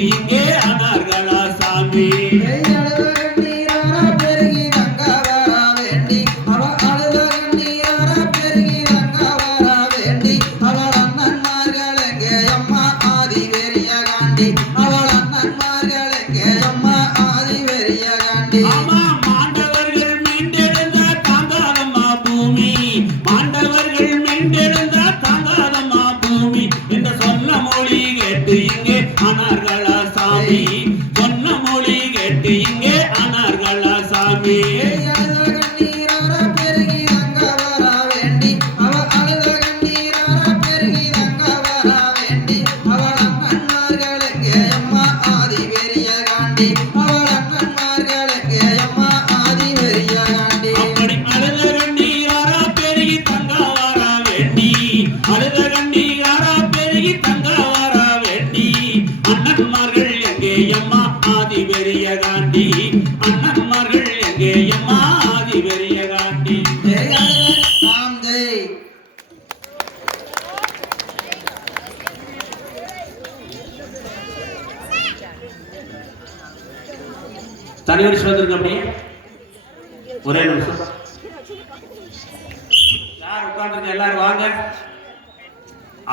இங்கே ஆனார்களா சாமி இங்கே ஆனார்களா சாமி சொன்ன மொழி கேட்டு இங்கே ஆனார்களா சாமி அப்படி அழுத கண்ணீராரா பெருகி தங்க வர வேண்டி அழுத கண்ணீராரா பெருகி தங்க அண்ணன்மார்கள் எங்கே அம்மா ஆதி பெரிய காண்டி அண்ணன்மார்கள் எங்கே அம்மா ஆதி பெரிய காண்டி தனியார் சொல்லிருக்க அப்படியே ஒரே நிமிஷம் யார் உட்கார்ந்து எல்லாரும் வாங்க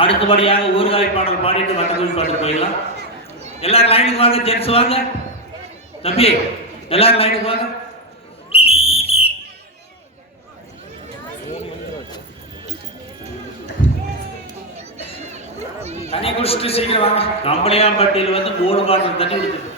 அடுத்தபடியாக ஊர்காய் பாடல் பாடிட்டு வட்டக்குழி பாட்டு போயிடலாம் எல்லாரும் லைனுக்கு வாங்க ஜென்ஸ் வாங்க தம்பி எல்லாரும் லைனுக்கு வாங்க தண்ணி குடிச்சிட்டு சீக்கிரம் வாங்க கம்பளியாம்பட்டியில் வந்து 3 பாட்டில் தண்ணி குடிச்சு